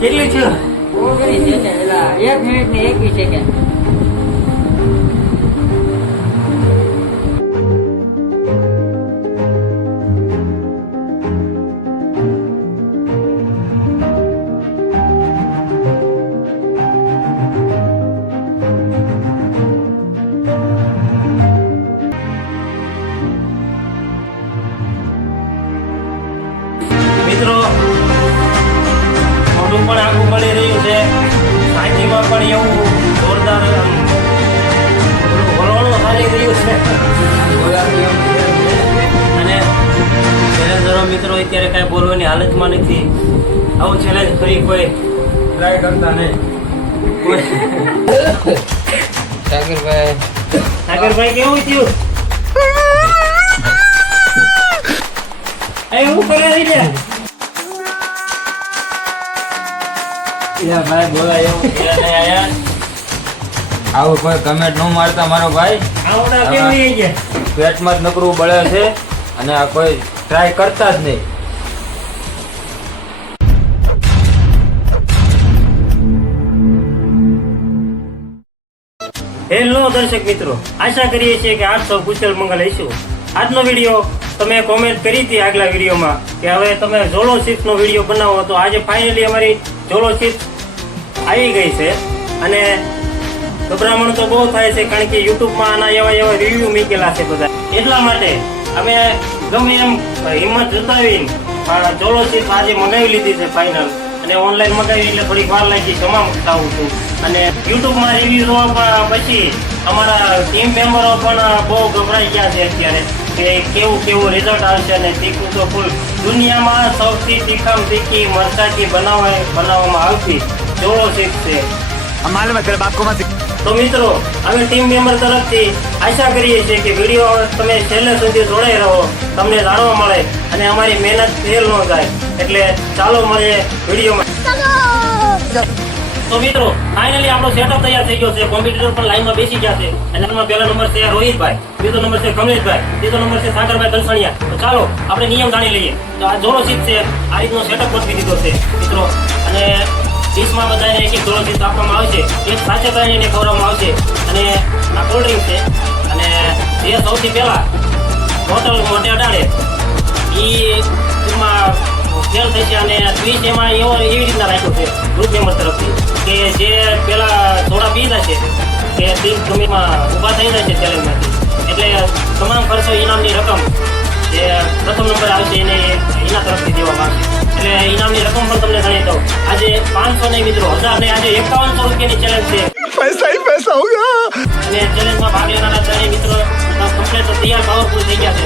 કેટલી છે? ઓગળી સેકન્ડ એલા 1 મિનિટ ને 21 સેકન્ડ. મિત્રો મોઢું પણ આખું મળી રહ્યું છે, સાચીમાં પણ એવું જોરદાર વલણો ચાલી રહ્યું છે. અને ચેલેન્જરો મિત્રો અત્યારે કાંઈ બોલવાની હાલતમાં નથી. આવું ચેલેન્જ ફરી કોઈ ટ્રાય કરતા નહીં. સાગરભાઈ કેવું થયું? એવું કરે છે ભાઈ, બોલાય એવું યાર. આવું કોઈ કમેન્ટ ન મારતા મારો ભાઈ. આવડા કેમ નહીં છે? પેટમાં જ નકરું બળે છે અને આ કોઈ ટ્રાય કરતા જ નહીં. હેલો દર્શક મિત્રો, આશા કરીએ છીએ કે આપ સૌ કુશળ મંગલ હશો. આજનો વિડીયો તમે કોમેન્ટ કરી હતી આગલા વિડીયોમાં કે હવે તમે ઝોલો ચિપ્સનો વિડીયો બનાવો, તો આજે ફાઇનલી અમારી ઝોલો ચિપ્સ આવી ગઈ છે. અને ગભરામણ તો બહુ થાય છે, કારણ કે યુટ્યુબમાં આના એવા રિવ્યુ મૂકેલા છે બધા. એટલા માટે અમે ગમે એમ હિંમત જતાવીને ઝોલો ચિપ્સ આજે મંગાવી લીધી છે ફાઇનલ. અને ઓનલાઈન મંગાવી એટલે થોડીક વાર લાગી જમા મુકતાવું છું. અને યુટ્યુબમાં રિવ્યુ જોવા પછી અમારા ટીમ મેમ્બરો પણ બહુ ગભરાઈ ગયા છે અત્યારે કે કેવું રિઝલ્ટ આવશે. અને તીખું તો ફૂલ દુનિયામાં સૌથી તીખામાં તીખી મરચાથી બનાવવામાં આવતી ઝોલો ચિપ્સ છે. તો મિત્રો, અમે ટીમ મેમ્બર તરફથી આશા કરીએ છીએ કે વિડીયો તમે છેલ્લે સુધી જોડાઈ રહો, તમને જાણવા મળે અને અમારી મહેનત ફેલ ન જાય. એટલે ચાલો મળીએ વિડીયોમાં. તો મિત્રો, ફાઇનલી આપણો સેટઅપ તૈયાર થઈ ગયો છે. કોમ્પ્યુટર પણ લાઈનમાં બેસી ગયા છે. અને એમાં પહેલા નંબર છે રોહિતભાઈ, બીજો નંબર છે કમલેશભાઈ, ત્રીજો નંબર છે સાગરભાઈ દલસણિયા. તો ચાલો આપણે નિયમ જાણી લઈએ. તો આ ઝોલો ચિપ્સ છે, આ રીતનો સેટઅપ ગોઠવી દીધો છે મિત્રો. અને ડીશમાં બધાને એક ઝોલો ચિપ્સ આપવામાં આવશે, એક સાચે કરીને ખવડાવવામાં આવશે. અને આ કોલ્ડ ડ્રિંક છે. અને જે સૌથી પહેલા બોટલ મોઢે અડાડે એમાં ફેલ થઈ છે. અને સ્વીચ એમાં એવી રીતના રાખ્યો છે ગ્રુપ મેમ્બર તરફથી કે જે પેલા થોડા પીધા છે કે ગમેમાં ઊભા થઈ જાય છે ચેલેન્જમાંથી. એટલે તમામ ખર્ચો ઇનામની રકમ જે પ્રથમ નંબર આવશે એને એના તરફથી દેવામાં આવશે. એટલે ઇનામની રકમ પણ તમને જણાવી દઉં, આજે 500 નહીં મિત્રો, 1000 નહીં, આજે 5100 રૂપિયાની ચેલેન્જ છે. પૈસા ही पैसा होगा. અને ચેલેન્જમાં ભાગ લેનારા ત્રણેય મિત્રો કમ્પ્લીટ તૈયાર પાવરફુલ થઈ ગયા છે.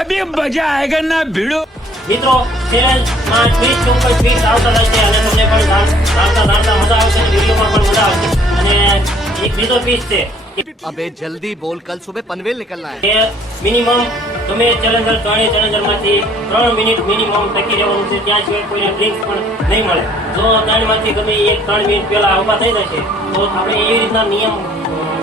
अभी मजा आएगा ना भिड़ो. મિત્રો, ચેલેન્જમાં ટ્વીટ ઉપર ટ્વીટ આવતા રહેશે અને તમને પણ જાણતા મજા આવશે અને વિડીયોમાં પણ મજા આવશે. અને એક બીજો ટ્વીટ છે अबे जल्दी बोल, कल सुबह पनवेल निकलना है. કે મિનિમમ તમે ચેલેન્જર ત્રણેય ચેલેન્જરમાંથી 3 મિનિટ મિનિમમ ટકી રહેવાનું છે. ત્યાં સિવાય કોઈને ડ્રિંક્સ પણ નહીં મળે. જો ત્રણમાંથી ગમે 3 મિનિટ પહેલા ઊભા થઈ જશે તો આપણે એવી રીતના નિયમ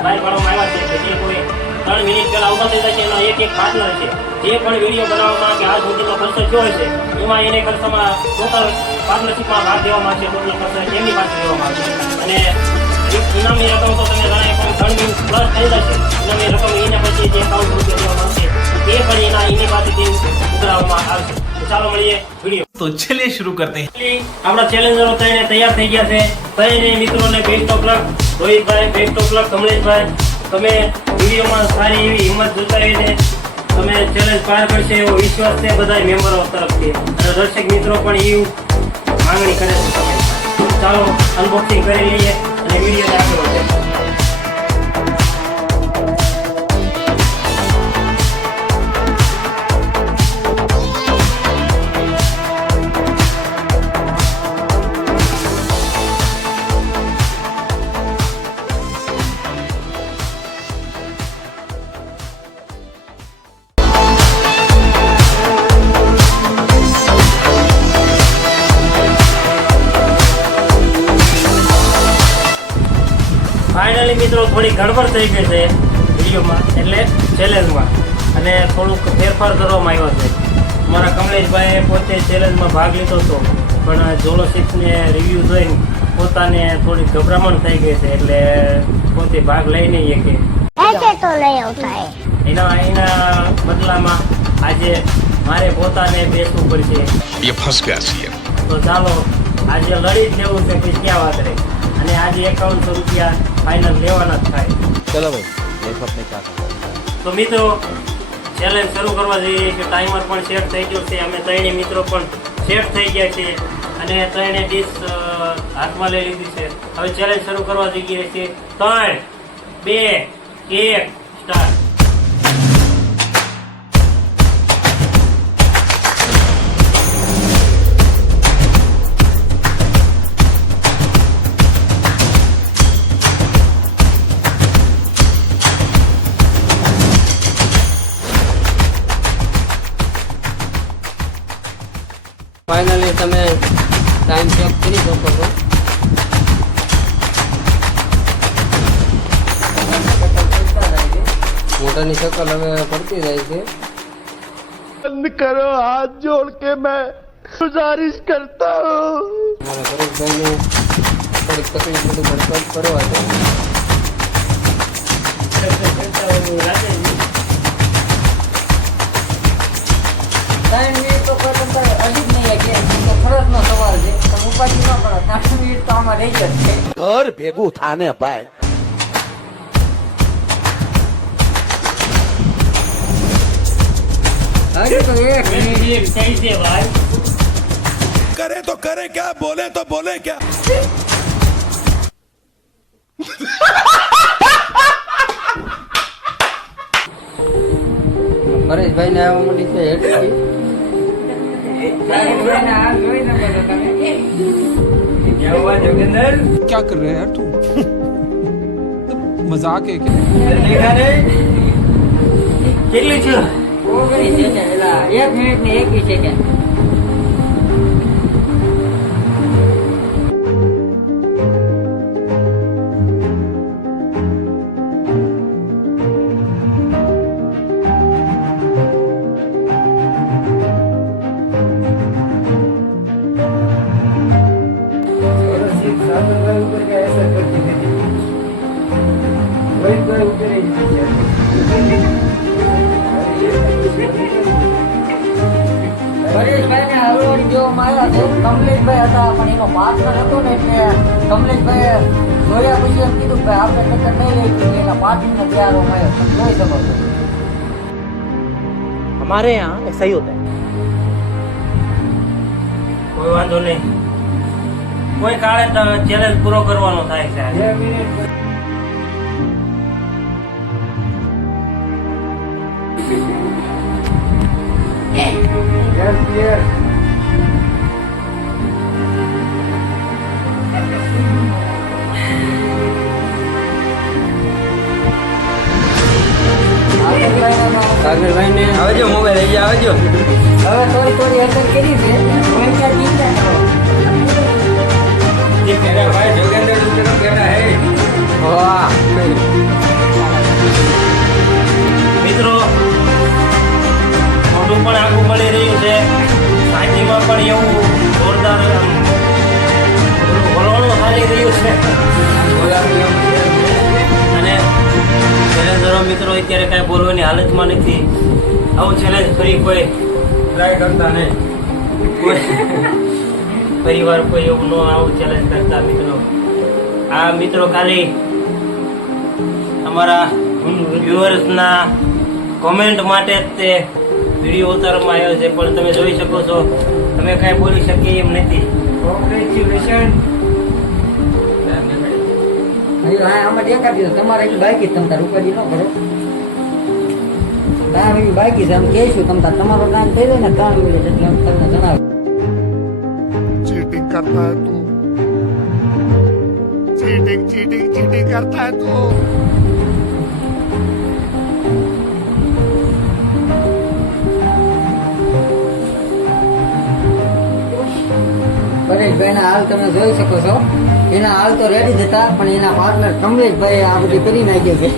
બહાર પાડવામાં આવ્યા છે કે જે કોઈ 3 મિનિટ પહેલા ઊભા થઈ જશે એનો એક પાર્ટનર છે. જે પણ વિડીયો બનાવવામાં કે આ સુધીનો ખર્ચો થયો હશે એમાં એને ખર્ચમાં ટોટલ પાર્ટનરશીપમાં ભાગ દેવામાં આવશે. ટોટલ ખર્ચો એમની પાસે દેવામાં આવશે. અને ઇનામની રકમ તો તમે જાણે પણ 3 મિનિટ પ્લસ થઈ જશે. ઇનામની રકમ એના પછી જે 1,000 રૂપિયા દેવામાં આવશે એ પણ એની પાસેથી ઉઘરાવવામાં આવશે. તો ચાલો મળીએ વિડીયો. तो चलिए शुरू करते हैं. આપણા ચેલેન્જરો ત્રણે તૈયાર થઈ ગયા છે. ત્રણેય મિત્રોને બેસ્ટ ઓફ લક. રોહિતભાઈ બેસ્ટ ઓફ લક. કમલેશભાઈ, તમે વિડીયોમાં સારી એવી હિંમત જતાવીને તમે ચેલેન્જ પાર કરશે એવો વિશ્વાસ છે બધા મેમ્બરો તરફથી. અને દર્શક મિત્રો પણ એવું માંગણી કરે છે તમે. ચાલો અનબોક્સિંગ કરી લઈએ અને વિડીયોને આગળ વધે. ફાઇનલી મિત્રો થોડી ગડબડ થઈ ગઈ છે વિડીયોમાં, એટલે ચેલેન્જમાં, અને થોડુંક ફેરફાર કરવામાં આવ્યો છે. અમારા કમલેશભાઈએ પોતે ચેલેન્જમાં ભાગ લીધો હતો પણ જોલો સિક્સને રિવ્યૂ જોઈને પોતાને થોડી ગભરામણ થઈ ગઈ છે, એટલે પોતે ભાગ લઈ નહીં શકે. ऐसे तो नहीं होता है. એના બદલામાં આજે મારે પોતાને બેસવું પડશે. ये फंस गया सीएम. તો ચાલો આજે લડી જ લેવું છે, પછી ક્યાં વાત રહે. અને આજે 5100 રૂપિયા ફાઇનલ લેવાના જ થાય. ચલો ભાઈ દેખો આપણે ક્યાં કરતા. તો મિત્રો ચેલેન્જ શરૂ કરવા જઈએ કે ટાઈમર પણ સેટ થઈ ગયો છે. અમે ત્રણેય મિત્રો પણ સેટ થઈ ગયા છે અને ત્રણેય ડીશ હાથમાં લઈ લીધી છે. હવે ચેલેન્જ શરૂ કરવા જઈએ છીએ. 3, 2, 1 સ્ટાર્ટ. ફાઇનલી તમે ટાઈમ ચેક કરી શકો છો. મોટાની શકલ હવે પડતી જાય છે. बंद करो हाथ जोड़ के मैं गुजारिश करता हूँ. મારા પરેશભાઈને થોડીક તકલીફ બધું ભરપાઈ કરવા છે. ત્રણ મિનિટ તો કોઈ તમારે હજી જ નહીં કે તો ફરજનો સવાલ છે. તમે ઉપાધિ ન કરો. 3 મિનિટ તો આમાં રહી જ છે. घर भेगू थाने पाए. હજી તો 1 મિનિટ. થઈ છે ભાઈ. करे तो करे क्या, बोले तो बोले क्या. પરેશભાઈને આવવા માંડી છે હેઠથી. પરેશભાઈને આ જોઈ શકો છો તમે. क्या कर रहे हैं यार तुम मजाक है क्या. કેટલી છે? 19 સેકન્ડ. એલા 1 મિનિટ ને 21 સેકન્ડ. પરેશભાઈને હલવાડી જેવો માર્યા છે. કમલેશભાઈ હતા પણ એનો પાર્ટનર હતો ને એટલે કમલેશભાઈ જોયા પછી એમ કીધું કે આપણે ટક્કર નહીં લઈ શકીએ. એના પાર્ટનરને તૈયારો માર્યો. તમે જોઈ શકો છો. हमारे यहाँ ऐसा ही होता है. કોઈ વાંધો નહીં. કોઈ કાળે ચેલેન્જ પૂરો કરવાનો થાય છે આજે. 2 મિનિટ. સાગરભાઈને આવજો મોબાઈલ લઈ આવજો. હવે થોડી અસર કરી છે. હવે ક્યાં ચિંતા કરો. ભાઈ જોગેન્દ્ર દુકાન કેટા હે. વાહ. મિત્રો મોઢું પણ આખું મળી રહ્યું છે. સાચીમાં પણ એવું જોરદાર વલણો ચાલી રહ્યું છે. અને ચેલેન્જરો મિત્રો અત્યારે કાંઈ બોલવાની હાલતમાં નથી. આવું ચેલેન્જ ફરી કોઈ ટ્રાય કરતા નહીં. કોઈ પરિવાર કોઈ એવું ન આવું ચેલેન્જ કરતા મિત્રો. આ મિત્રો ખાલી અમારા વ્યુઅર્સના કોમેન્ટ માટે જ તે વિડીયો ઉતારવામાં આવ્યો છે, પણ તમે જોઈ શકો છો અમે કાંઈ બોલી શકીએ એમ નથી. કોંગ્રેચ્યુલેશન. આમાં દેખાડી દો. તમારે અહીં બાકી તમે તાર ઉપાડી ન કરો. તાર બાકી છે. અમે કહીશું તમારો ટાઈમ થઈ જાય ને 3 મિનિટ એટલે અમે તમને જણાવીએ. चीटिंग करता है तू. चीटिंग चीटिंग चीटिंग करता है तू. પરેશભાઈના હાલ તમે જોઈ શકો છો. એના હાલ તો રેડી જ હતા પણ એના પાર્ટનર કમલેશભાઈ આ બધું કરી નાખ્યું છે.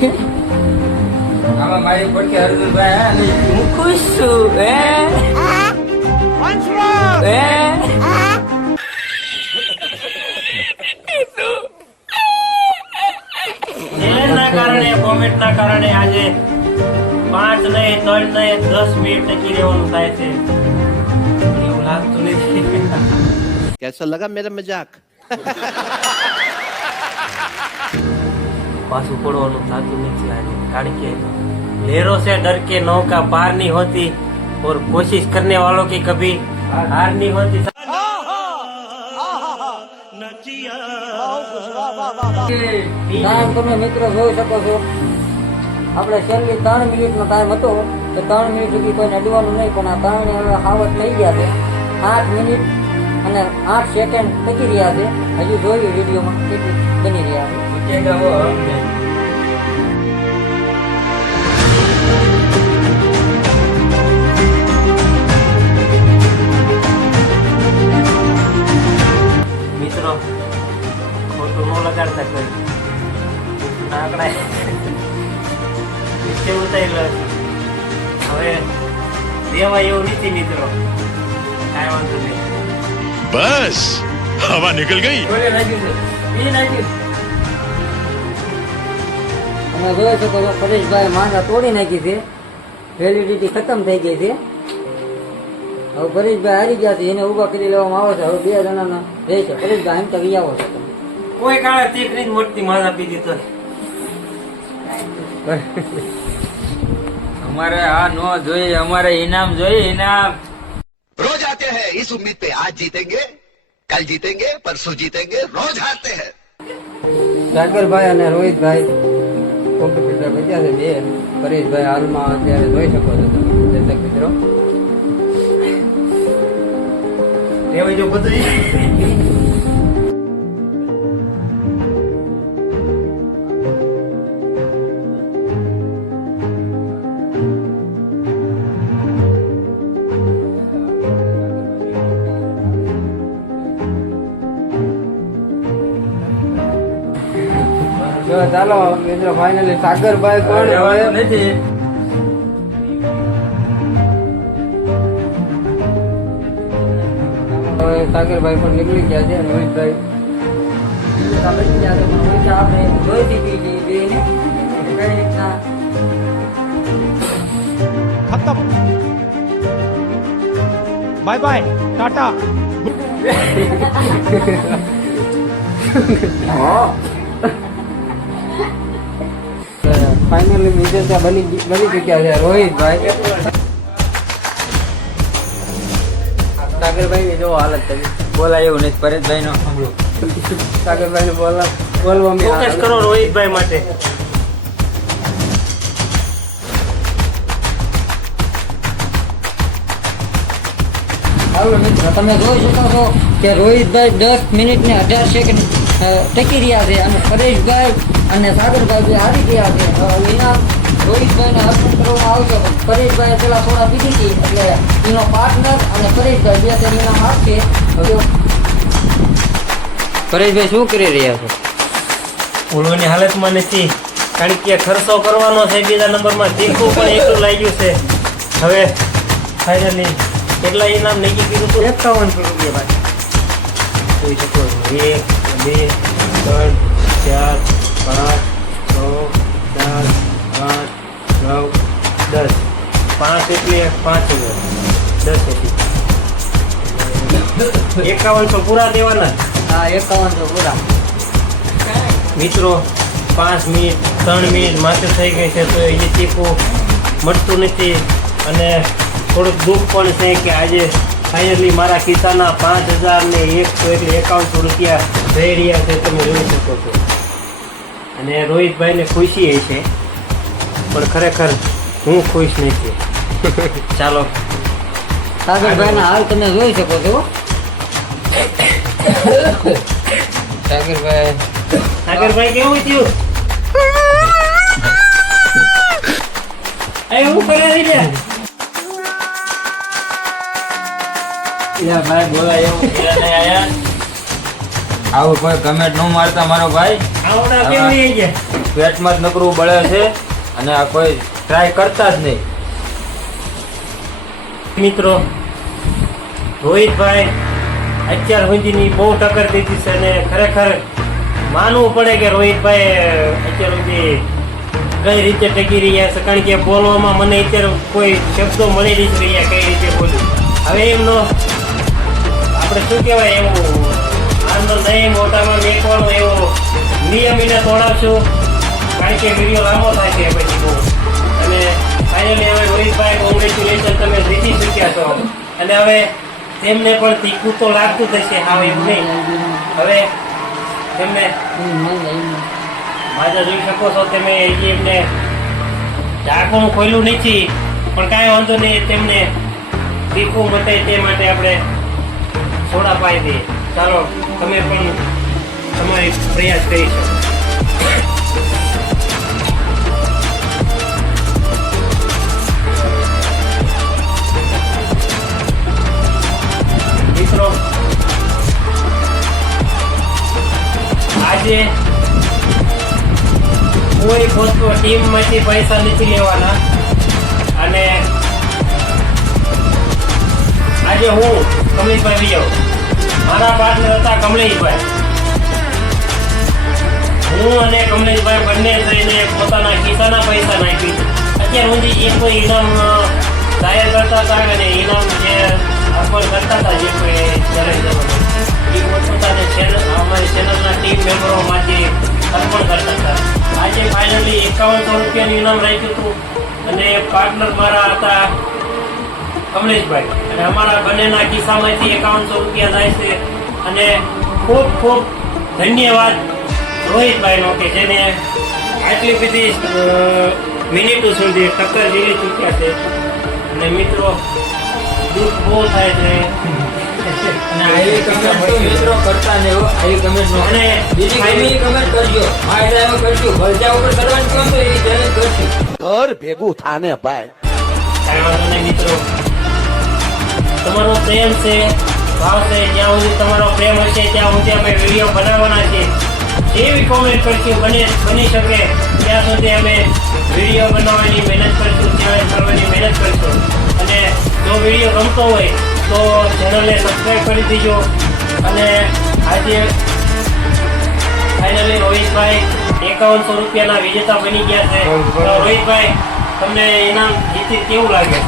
આમાં મારી પડખે અર્જુનભાઈ હે. હું ખુશ છું. કોમેન્ટના કારણે આજે 5 નહીં 3 નહીં 10 મિનિટ ટકી રહેવાનું થાય છે એવું લાગતું નથી. कैसा लगा मेरा मजाक? પાછું પડવાનું થતું નથી આજે, કારણ કે લહેરો से डर के नौका पार नहीं होती और कोशिश करने वालों की कभी हार नहीं होती. ટાઈમ તમે મિત્રો જોઈ શકો છો, આપણે છેલ્લી 3 મિનિટનો ટાઈમ હતો તો 3 મિનિટ સુધી કોઈને અડવાનું નહીં, પણ આ 3 હવે હાવત થઈ ગયા છે. 8 મિનિટ અને 8 સેકન્ડ ટકી રહ્યા છે. હજુ જોયું વિડીયોમાં કેટલું બની રહ્યા છે. મિત્રો ખોટું ન લગાડતા કોઈ નાકડા નીચે ઉતારેલો છે. હવે દેવા એવું નથી મિત્રો, કાંઈ વાંધો નહીં. बस हवा निकल गई. તમે જોઈ શકો છો પરેશભાઈ માંગા તોડી નાખી છે, વેલિડિટી ખતમ થઈ ગઈ છે. હવે પરેશભાઈ હારી ગયા છે, એને ઊભા કરી લેવામાં આવે છે. હવે 2 જણાના રહે છે. પરેશભાઈ એમ તો વિયાવો છે તમે. કોઈ કાળે તીકરી જ મોટી માર આપી દીધો. અમારે આ નો જોઈએ, અમારે ઇનામ જોઈએ, ઇનામ. रोज आते हैं इस उम्मीद पे आज जीतेंगे कल जीतेंगे परसों जीतेंगे रोज हारते हैं. સાગરભાઈ અને રોહિતભાઈ કોમ્પિટિટર બચ્યા છે 2. પરેશભાઈ હાલમાં અત્યારે જોઈ શકો છો તમે દર્શક મિત્રો. એમાં જો બધું તો ચાલો મિત્રો ફાઇનલી સાગરભાઈ પણ હવે નથી. હવે સાગરભાઈ પણ નીકળી ગયા છે અને રોહિતભાઈ બચી ગયા છે. પણ રોહિત આપણે જોઈ દીધી છે બેને કઈ રીતના खत्म. Bye bye Tata. ફાઇનલી વિજેતા બની ચૂક્યા છે રોહિતભાઈ. સાગરભાઈ જો હાલત થઈ. બોલાય એવું નથી. પરેશભાઈ નો સાંભળો. સાગરભાઈ બોલવામાં ફોકસ કરો રોહિતભાઈ માટે. હાલો મિત્રો તમે જોઈ શકો છો કે રોહિતભાઈ 10 મિનિટ ને 18 સેકન્ડ ટકી રહ્યા છે અને પરેશભાઈ અને સાગરભાઈ બે હારી ગયા છે. હવે ઇનામ રોહિતભાઈને અર્પણ કરવામાં આવશે. પરેશભાઈ પેલા થોડા પીધી હતી એટલે એનો પાર્ટનર અને પરેશભાઈ બે તેને ઇનામ આપશે. હવે પરેશભાઈ શું કરી રહ્યા છે? ભૂલવાની હાલતમાં નથી, કારણ કે ખર્ચો કરવાનો છે. બીજા નંબરમાં તીખું પણ એટલું લાગ્યું છે. હવે ફાઇનલી કેટલા ઇનામ નક્કી કર્યું હતું? 51 રૂપિયા ભાઈ. જોઈ શકો છો 1 2 3 4 5 6 7 8 9 10 5 એટલે 5000 10 હતી 51 પૂરા દેવાના. હા 51 તો પૂરા. મિત્રો 5 મિનિટ 3 મિનિટ માથે થઈ ગઈ છે તો એ તીખું મળતું નથી અને થોડુંક દુઃખ પણ છે કે આજે ફાઇનલી મારા ખિસ્સાના 5151 રૂપિયા જઈ રહ્યા છે, તમે જોઈ શકો છો. અને રોહિતભાઈને ખુશી છે પણ ખરેખર હું ખુશ નથી. ચાલો સાગરભાઈના હાલ તમે જોઈ શકો છો. સાગરભાઈ કેવું થયું? હું કર્યા ભાઈ બોલાય એવું નહીં આયા. આવું કોઈ કમેન્ટ ન મારતા મારો ભાઈ. આવડા કેમ નહીં ગયા? પેટમાં જ નકરું બળે છે અને આ કોઈ ટ્રાય કરતા જ નહીં. મિત્રો રોહિતભાઈ અત્યાર સુધીની બહુ ટક્કર દીધી છે અને ખરેખર માનવું પડે કે રોહિતભાઈ અત્યાર સુધી કઈ રીતે ટકી રહ્યા છે, કારણ કે બોલવામાં મને અત્યારે કોઈ શબ્દો મળી નથી રહ્યા કઈ રીતે બોલું. હવે એમનો આપણે શું કહેવાય એવું આનો નહીં મોટામાં મેકવાનો એવો નિયમ એને તોડાવશું, કારણ કે વિડીયો લાંબો થાય છે પછી બહુ. અને ફાઇનલી હવે રોહિતભાઈ કોંગ્રેચ્યુલેશન, તમે જીતી શક્યા છો. અને હવે તેમને પણ તીખું તો લાગતું થશે, હા એવું નહીં. હવે તેમને માજા જોઈ શકો છો તમે, હજી એમને ઢાંકણું ખોલ્યું નથી, પણ કાંઈ વાંધો નહીં, તેમને તીખું મતે તે માટે આપણે સોડા પાઈ દઈએ. ચાલો તમે પણ તમારી પ્રયાસ કરી શકો. મિત્રો આજે કોઈ ટીમમાંથી પૈસા નથી લેવાના, અને આજે હું કમલેશભાઈ વિજય, મારા પાર્ટનર હતા કમલેશભાઈ, હું અને કમલેશભાઈ બંને થઈને પોતાના ખિસ્સાના પૈસા નાખી. અત્યાર સુધી જે કોઈ ઇનામ જાહેર કરતા હતા અને ઇનામ જે અર્પણ કરતા હતા, જે કોઈ ચેલેન્જ એ પોતપોતાને અમારી ચેનલના ટીમ મેમ્બરોમાંથી અર્પણ કરતા હતા. આજે ફાઇનલી 5100 રૂપિયાનું ઇનામ રાખ્યું હતું, અને પાર્ટનર મારા હતા કમલેશભાઈ, અને અમારા બંનેના ખિસ્સામાંથી 5100 રૂપિયા જાય છે. અને ખૂબ ખૂબ ધન્યવાદ રોહિતભાઈનો કે જેને આટલી બધી મિનિટો સુધી ટક્કર જીલી ચૂક્યા છે. અને મિત્રો દુઃખ બહુ થાય છે. અને આવી કમેન્ટ તો મિત્રો કરતા નહીં હો, આવી કમેન્ટ નો. અને બીજી કઈ કમેન્ટ કરજો, ફાયદા એવો કરજો, ભરજા ઉપર કરવાનું કામ તો એ ચેલેન્જ કરશું. ઘર ભેગું થાને ભાઈ. કાંઈ વાંધો નહીં મિત્રો, તમારો પ્રેમ છે, ભાવ છે, જ્યાં સુધી તમારો પ્રેમ હશે ત્યાં સુધી અમે વિડીયો બનાવવાના છે. જેવી કોમેન્ટ કરશું બની શકે ત્યાં સુધી અમે વિડીયો બનાવવાની મહેનત કરશું, ચેલેન્જ કરવાની મહેનત કરશું. અને જો વિડીયો ગમતો હોય તો ચેનલને સબસ્ક્રાઈબ કરી દીજો. અને આજે ફાઇનલી રોહિતભાઈ 5100 રૂપિયાના વિજેતા બની ગયા છે. તો રોહિતભાઈ, તમને ઇનામ જીતી કેવું લાગે?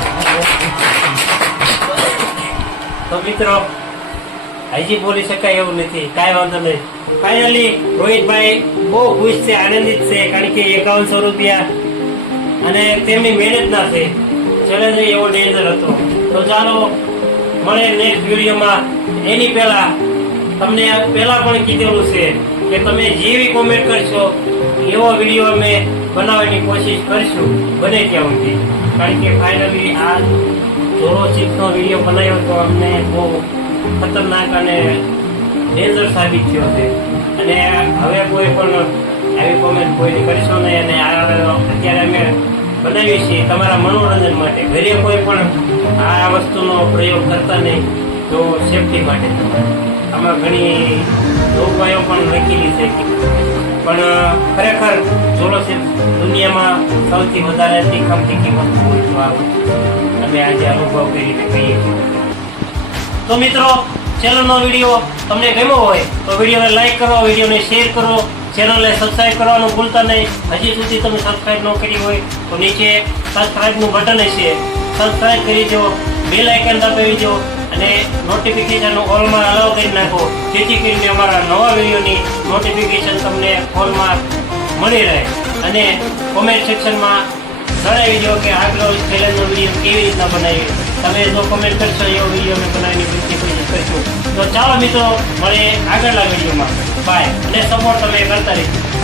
તો મિત્રો હજી બોલી શકાય એવું નથી, કાંઈ વાંધો નહીં. ફાઇનલી રોહિતભાઈ બહુ ખુશ છે, આનંદિત છે, કારણ કે 5100 રૂપિયા અને તેમની મહેનતના છે. ચેલેન્જ એવો ડેન્જર હતો. તો ચાલો મળે નેક્સ્ટ વિડીયોમાં. એની પહેલા તમને પહેલા પણ કીધેલું છે કે તમે જેવી કોમેન્ટ કરશો એવો વિડીયો અમે બનાવવાની કોશિશ કરશું બને ત્યાં સુધી. કારણ કે ફાઇનલી આ જોરો ચીપનો વિડીયો બનાવ્યો તો અમને બહુ ખતરનાક અને ડેન્જર સાબિત થયો છે. અને હવે કોઈ પણ આવી કોમેન્ટ કોઈની કરશો નહીં. અને અત્યારે અમે બનાવીએ છીએ તમારા મનોરંજન માટે. ઘરે કોઈ પણ આ વસ્તુનો પ્રયોગ કરતા નહીં, તો સેફટી માટે. આમાં ઘણી જોગવાઈઓ પણ લખેલી છે, પણ ખરેખર જોલો છે દુનિયામાં સૌથી વધારે તીખમ તીખી વસ્તુ હોય તો આ અમે આજે અનુભવ કરીને કહીએ છીએ. તો મિત્રો, ચેનલનો વિડીયો તમને ગમ્યો હોય તો વિડીયોને લાઈક કરો, વિડીયોને શેર કરો, ચેનલને સબસ્ક્રાઈબ કરવાનું ભૂલતા નહીં. હજી સુધી તમે સબસ્ક્રાઈબ ન કરી હોય તો નીચે સબસ્ક્રાઈબનું બટન હશે, સબસ્ક્રાઈબ કરી દો, બેલ આઇકન દબાવી દો અને નોટિફિકેશન ઓલમાં અલાઉ કરી નાખો, જેથી કરીને અમારા નવા વિડીયોની નોટિફિકેશન તમને ઓલમાં મળી રહે. અને કોમેન્ટ સેક્શનમાં જણાવી દો કે આગલો ચેલેન્જનો વિડીયો કેવી રીતના બનાવી. તમે જો કોમેન્ટ કરશો એવો વિડીયો અમે બનાવીને કોશિશ કરીશું. તો ચાલો મિત્રો, મળીએ આગળના વિડીયોમાં. બાય. અને સપોર્ટ તમે કરતા રહીશું.